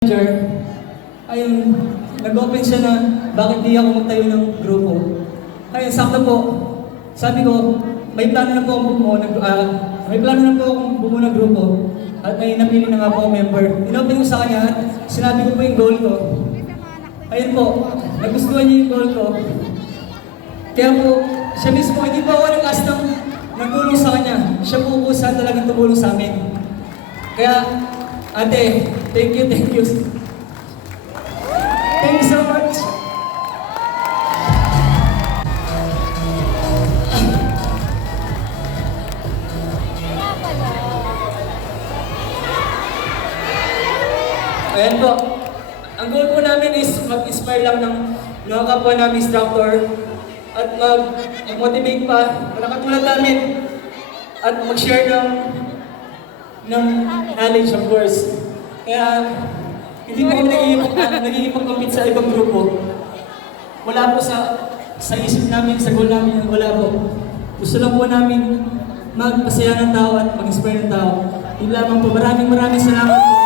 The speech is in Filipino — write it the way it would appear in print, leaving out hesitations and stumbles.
Manager, ayun, nag-open siya na bakit di ako magtayo ng grupo. Ayun, sakto po. Sabi ko, may plano na po akong bumuo ng grupo. At may napili na nga po akong member. Inopen ko sa kanya at sinabi ko po yung goal ko. Ayun po, nagustuhan niya yung goal ko. Kaya po, siya mismo, hindi po ako nag-ask ng tulong sa kanya. Siya po saan talagang tumulong sa amin. Kaya, ate, thank you. Thank you so much. Ayan po. Ang goal po namin is mag-inspire lang ng mga kapwa namin instructor at mag-motivate pa na katulad namin at mag-share ng knowledge, of course. Kaya hindi po kami nagigipag-compete sa ibang grupo. Wala po sa isip namin, sa goal namin, wala po. Gusto lang po namin magpasaya ng tao at mag-inspire ng tao. Yun lamang po. Maraming salamat po.